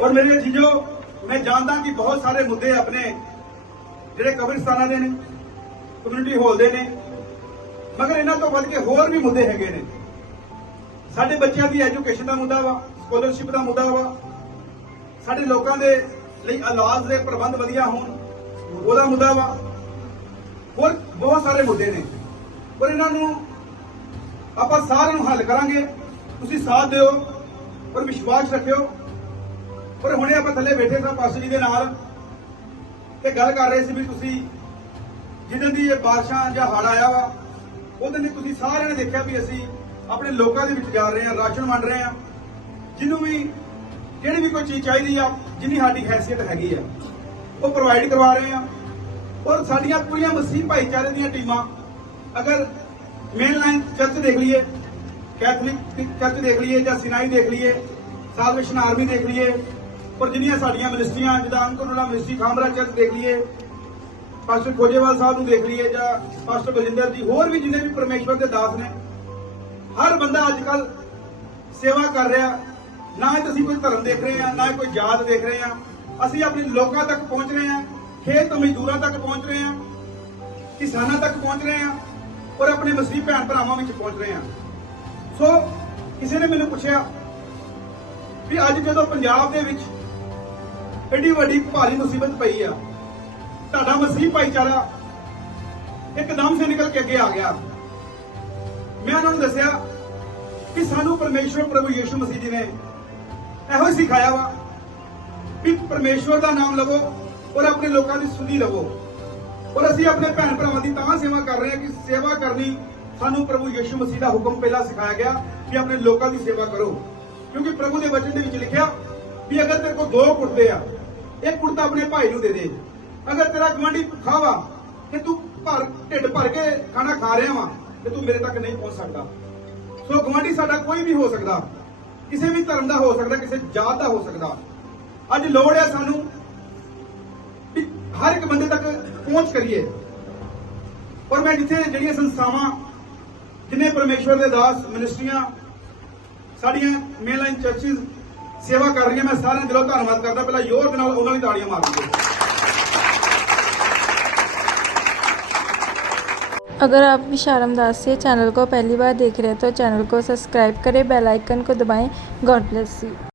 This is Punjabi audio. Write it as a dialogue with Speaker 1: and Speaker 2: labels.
Speaker 1: ਔਰ ਮੇਰੇ ਜੀਜੋ, ਮੈਂ ਜਾਣਦਾ ਕਿ ਬਹੁਤ ਸਾਰੇ ਮੁੱਦੇ ਆਪਣੇ ਜਿਹੜੇ ਕਬਰਿਸਤਾਨਾਂ ਦੇ ਨੇ ਕਮਿਊਨਿਟੀ ਹਾਲ ਦੇ ਨੇ, ਮਗਰ ਇਹਨਾਂ ਤੋਂ ਵੱਧ ਕੇ ਹੋਰ ਵੀ ਮੁੱਦੇ ਹੈਗੇ ਨੇ। ਸਾਡੇ ਬੱਚਿਆਂ ਦੀ ਐਜੂਕੇਸ਼ਨ ਦਾ ਮੁੱਦਾ ਵਾ ਸਕਾਲਰਸ਼ਿਪ ਦਾ ਮੁੱਦਾ ਵਾ, ਸਾਡੇ ਲੋਕਾਂ ਦੇ ਲਈ ਇਲਾਜ ਦੇ ਪ੍ਰਬੰਧ ਵਧੀਆ ਹੋਣ, ਉਹਦਾ ਮੁੱਦਾ ਵਾ। ਹੋਰ ਬਹੁਤ ਸਾਰੇ ਮੁੱਦੇ ਨੇ। ਪਰ ਇਹਨਾਂ ਨੂੰ ਆਪਾਂ ਸਾਰਿਆਂ ਨੂੰ ਹੱਲ ਕਰਾਂਗੇ। ਤੁਸੀਂ ਸਾਥ ਦਿਓ, ਔਰ ਵਿਸ਼ਵਾਸ ਰੱਖਿਓ। ਪਰ ਹੁਣੇ ਆਪਾਂ ਥੱਲੇ ਬੈਠੇ ਸਾਂ ਪਾਸਟਰ ਜੀ ਦੇ ਨਾਲ ਤੇ ਗੱਲ ਕਰ ਰਹੇ ਸੀ ਵੀ ਤੁਸੀਂ ਜਿੱਦਾਂ ਦੀ ਇਹ ਬਾਰਿਸ਼ਾਂ ਜਾਂ ਹੜ੍ਹ ਆਇਆ ਵਾ, ਉਹਦੇ ਨੇ ਤੁਸੀਂ ਸਾਰਿਆਂ ਨੇ ਦੇਖਿਆ ਵੀ ਅਸੀਂ ਆਪਣੇ ਲੋਕਾਂ ਦੇ ਵਿੱਚ ਜਾ ਰਹੇ ਹਾਂ, ਰਾਸ਼ਨ ਵੰਡ ਰਹੇ ਹਾਂ। ਜਿਹਨੂੰ ਵੀ ਜਿਹੜੀ ਵੀ ਕੋਈ ਚੀਜ਼ ਚਾਹੀਦੀ ਆ, ਜਿੰਨੀ ਸਾਡੀ ਹੈਸੀਅਤ ਹੈਗੀ ਆ, ਉਹ ਪ੍ਰੋਵਾਈਡ ਕਰਵਾ ਰਹੇ ਹਾਂ। ਔਰ ਸਾਡੀਆਂ ਪੂਰੀਆਂ ਮਸੀਹ ਭਾਈਚਾਰੇ ਦੀਆਂ ਟੀਮਾਂ, ਅਗਰ ਮੇਨ ਲਾਈਨ ਚਰਚ ਦੇਖ ਲਈਏ ਕੈਥੋਲਿਕ ਚਰਚ ਦੇਖ ਲਈਏ ਜਾਂ ਸਿਨਾਈ ਦੇਖ ਲਈਏ ਸਾਲਵੇਸ਼ਨ ਆਰਮੀ ਦੇਖ ਲਈਏ ਪਰ ਜਿੰਨੀਆਂ ਸਾਡੀਆਂ ਮਿਨਿਸਟਰੀਆਂ ਜਿੱਦਾਂ ਅੰਕੁਰਲਾ ਮਿਨਿਸਟਰੀ ਖਾਮਰਾ ਚਰਚ ਦੇਖ ਲਈਏ ਪਾਸਟਰ ਖੋਜੇਵਾਲ ਸਾਹਿਬ ਨੂੰ ਦੇਖ ਲਈਏ, ਜਾਂ ਪਾਸਟਰ ਬਲਜਿੰਦਰ ਜੀ, ਹੋਰ ਵੀ ਜਿੰਨੇ ਵੀ ਪਰਮੇਸ਼ਵਰ ਦੇ ਦਾਸ ਨੇ, ਹਰ ਬੰਦਾ ਅੱਜ ਕੱਲ ਸੇਵਾ ਕਰ ਰਿਹਾ, ਨਾ ਹੀ ਅਸੀਂ ਕੋਈ ਧਰਮ ਦੇਖ ਰਹੇ ਹਾਂ ਨਾ ਹੀ ਕੋਈ ਜਾਤ ਦੇਖ ਰਹੇ ਹਾਂ ਅਸੀਂ ਆਪਣੇ ਲੋਕਾਂ ਤੱਕ ਪਹੁੰਚ ਰਹੇ ਹਾਂ ਖੇਤ ਮਜ਼ਦੂਰਾਂ ਤੱਕ ਪਹੁੰਚ ਰਹੇ ਹਾਂ ਕਿਸਾਨਾਂ ਤੱਕ ਪਹੁੰਚ ਰਹੇ ਹਾਂ ਔਰ ਆਪਣੇ ਮਸੀਹ ਭੈਣ ਭਰਾਵਾਂ ਵਿੱਚ ਪਹੁੰਚ ਰਹੇ ਹਾਂ ਸੋ, ਕਿਸੇ ਨੇ ਮੈਨੂੰ ਪੁੱਛਿਆ ਵੀ ਅੱਜ ਜਦੋਂ ਪੰਜਾਬ ਦੇ ਵਿੱਚ ਐਡੀ ਵੱਡੀ ਭਾਰੀ ਮੁਸੀਬਤ ਪਈ ਆ। ਤੁਹਾਡਾ ਮਸੀਹ ਭਾਈਚਾਰਾ ਇੱਕਦਮ ਸੇ ਨਿਕਲ ਕੇ ਅੱਗੇ ਆ ਗਿਆ। ਮੈਂ ਉਹਨਾਂ ਨੂੰ ਦੱਸਿਆ ਕਿ ਸਾਨੂੰ ਪਰਮੇਸ਼ਵਰ ਪ੍ਰਭੂ ਯੀਸ਼ੂ ਮਸੀਹ ਜੀ ਨੇ ਇਹੋ ਹੀ ਸਿਖਾਇਆ ਵਾ ਕਿ ਪਰਮੇਸ਼ਵਰ ਦਾ ਨਾਮ ਲਵੋ ਔਰ ਆਪਣੇ ਲੋਕਾਂ ਦੀ ਸੁਧੀ ਲਵੋ। ਔਰ ਅਸੀਂ ਆਪਣੇ ਭੈਣ ਭਰਾਵਾਂ ਦੀ ਤਾਂ ਸੇਵਾ ਕਰ ਰਹੇ ਹਾਂ ਕਿ ਸੇਵਾ ਕਰਨੀ ਸਾਨੂੰ ਪ੍ਰਭੂ ਯੀਸ਼ੂ ਮਸੀਹ ਦਾ ਹੁਕਮ ਪਹਿਲਾਂ ਸਿਖਾਇਆ ਗਿਆ ਕਿ ਆਪਣੇ ਲੋਕਾਂ ਦੀ ਸੇਵਾ ਕਰੋ। ਕਿਉਂਕਿ ਪ੍ਰਭੂ ਦੇ ਵਚਨ ਦੇ ਵਿੱਚ ਲਿਖਿਆ ਵੀ ਅਗਰ ਤੇਰੇ ਕੋਲ ਦੋ ਕੁੜਤੇ ਆ ਇਹ ਕੁੜਤਾ ਆਪਣੇ ਭਾਈ ਨੂੰ ਦੇ ਦੇ। ਅਗਰ ਤੇਰਾ ਗਵਾਂਢੀ ਭੁੱਖਾ ਵਾ, ਤੇ ਤੂੰ ਭਰ, ਢਿੱਡ ਭਰ ਕੇ ਖਾਣਾ ਖਾ ਰਿਹਾ ਵਾ, ਤੇ ਤੂੰ ਮੇਰੇ ਤੱਕ ਨਹੀਂ ਪਹੁੰਚ ਸਕਦਾ। ਸੋ ਗਵਾਂਢੀ ਸਾਡਾ ਕੋਈ ਵੀ ਹੋ ਸਕਦਾ, ਕਿਸੇ ਵੀ ਧਰਮ ਦਾ ਹੋ ਸਕਦਾ, ਕਿਸੇ ਜਾਤ ਦਾ ਹੋ ਸਕਦਾ। ਅੱਜ ਲੋੜ ਹੈ ਸਾਨੂੰ ਹਰ ਇੱਕ ਬੰਦੇ ਤੱਕ ਪਹੁੰਚ ਕਰੀਏ। ਔਰ ਮੈਂ ਜਿੱਥੇ ਜਿਹੜੀਆਂ ਸੰਸਥਾਵਾਂ, ਜਿਨੇ ਪਰਮੇਸ਼ਵਰ ਦੇ ਦਾਸ, ਮਿਨਿਸਟਰੀਆਂ, ਸਾਡੀਆਂ ਮੇਨਲਾਈਨ ਚਰਚਿਸ ਸੇਵਾ ਕਰ ਰਹੀਆਂ ਮੈਂ ਸਾਰਿਆਂ ਦਿਲੋਂ ਧੰਨਵਾਦ ਕਰਦਾ ਪਹਿਲਾਂ ਜ਼ੋਰ ਦੇ ਨਾਲ ਉਹਨਾਂ ਦੀ ਤਾੜੀਆਂ ਮਾਰ ਦਿਓ
Speaker 2: अगर आप विशारम दास से चैनल को पहली बार देख रहे हैं तो चैनल को सब्सक्राइब करें बेल आइकन को दबाएं गॉड ब्लेस यू